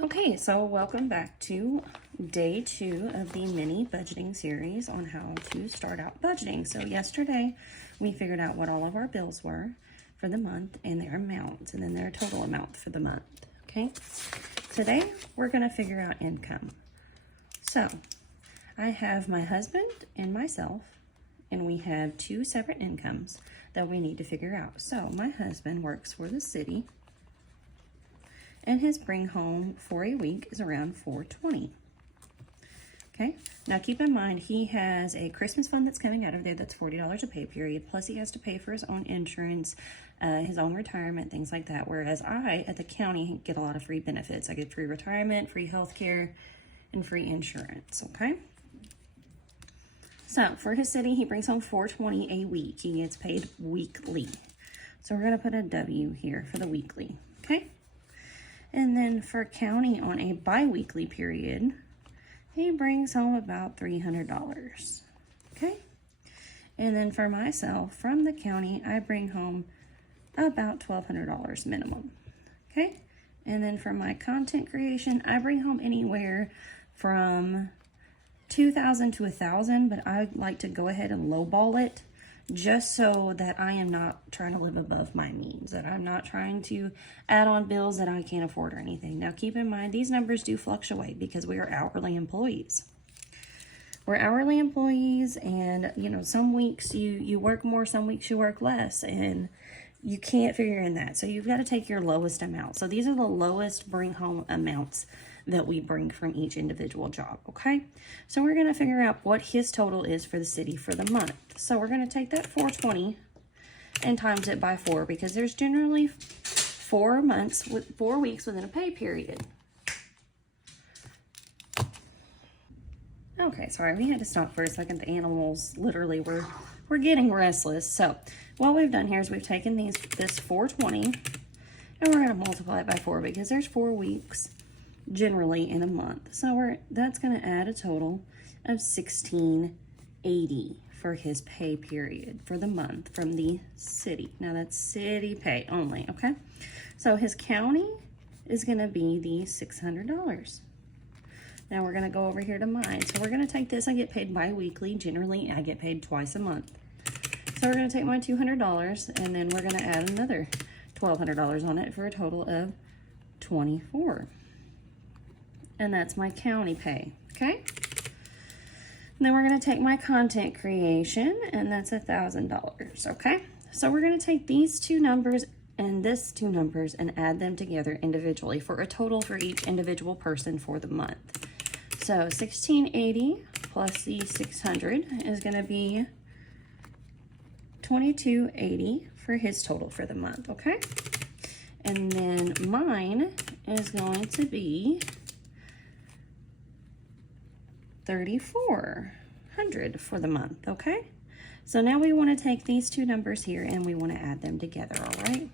Okay, so welcome back to day 2 of the mini budgeting series on how to start out budgeting. So yesterday we figured out what all of our bills were for the month and their amounts and then their total amount for the month. Okay, today we're going to figure out income. So I have my husband and myself, and we have 2 separate incomes that we need to figure out. So my husband works for the city, and his bring home for a week is around $420. Okay, now keep in mind he has a Christmas fund that's coming out of there that's $40 a pay period, plus he has to pay for his own insurance, his own retirement, things like that, whereas I, at the county, get a lot of free benefits. I get free retirement, free health care, and free insurance, okay? So for his city, he brings home $420 a week. He gets paid weekly. So we're gonna put a W here for the weekly, okay? And then for county on a bi-weekly period, he brings home about $300, okay? And then for myself, from the county, I bring home about $1,200 minimum, okay? And then for my content creation, I bring home anywhere from $2,000 to $1,000, but I like to go ahead and lowball it, just so that I am not trying to live above my means, that I'm not trying to add on bills that I can't afford or anything. Now keep in mind, these numbers do fluctuate because we are hourly employees. We're hourly employees, and you know, some weeks you work more, some weeks you work less, and you can't figure in that. So you've got to take your lowest amount. So these are the lowest bring home amounts that we bring from each individual job, okay? So we're gonna figure out what his total is for the city for the month. So we're gonna take that $420 and times it by 4, because there's generally 4 months with 4 weeks within a pay period. Okay, sorry, we had to stop for a second. The animals literally were getting restless. So what we've done here is we've taken this $420 and we're gonna multiply it by 4 because there's 4 weeks generally in a month. So that's going to add a total of $1,680 for his pay period for the month from the city. Now that's city pay only, okay? So his county is going to be the $600. Now we're going to go over here to mine. So we're going to take this. I get paid bi-weekly. Generally, I get paid twice a month. So we're going to take my $200 and then we're going to add another $1,200 on it for a total of $24. And that's my county pay, okay? And then we're gonna take my content creation, and that's $1,000, okay? So we're gonna take these 2 numbers and this 2 numbers and add them together individually for a total for each individual person for the month. So $1,680 plus the $600 is gonna be $2,280 for his total for the month, okay? And then mine is going to be $3,400 for the month, okay? So now we want to take these 2 numbers here and we want to add them together, all right?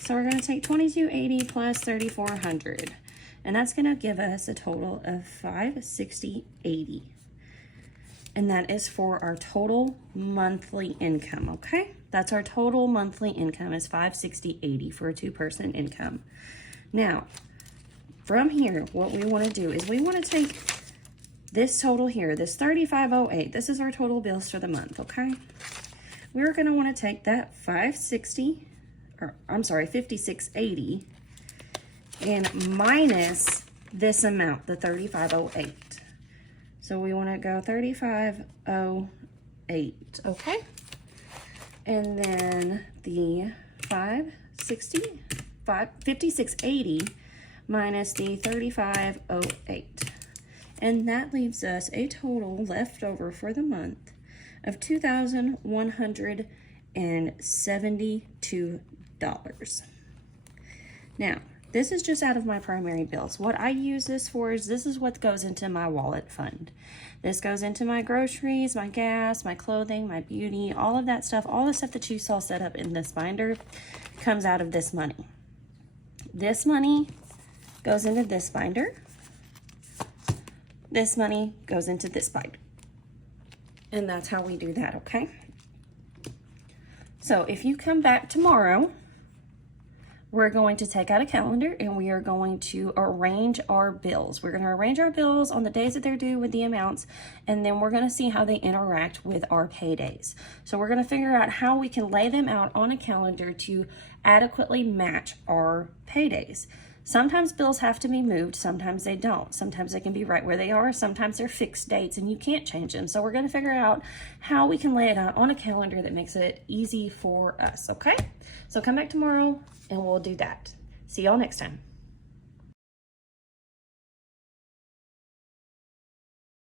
So we're going to take $2,280 plus $3,400, and that's going to give us a total of $560.80. And that is for our total monthly income, okay? That's our total monthly income is $560.80 for a 2-person income. Now, from here, what we want to do is we want to take this total here, this $3,508, this is our total bills for the month, okay? We're gonna wanna take that $56.80 and minus this amount, the $3,508. So we wanna go $3,508, okay? And then the $56.80 minus the $3,508. And that leaves us a total left over for the month of $2,172. Now, this is just out of my primary bills. What I use this for is this is what goes into my wallet fund. This goes into my groceries, my gas, my clothing, my beauty, all of that stuff. All the stuff that you saw set up in this binder comes out of this money. This money goes into this binder. This money goes into this binder. And that's how we do that, okay? So if you come back tomorrow, we're going to take out a calendar and we are going to arrange our bills. We're going to arrange our bills on the days that they're due with the amounts, and then we're going to see how they interact with our paydays. So we're going to figure out how we can lay them out on a calendar to adequately match our paydays. Sometimes bills have to be moved, sometimes they don't. Sometimes they can be right where they are, sometimes they're fixed dates and you can't change them. So we're going to figure out how we can lay it out on a calendar that makes it easy for us, okay? So come back tomorrow and we'll do that. See y'all next time.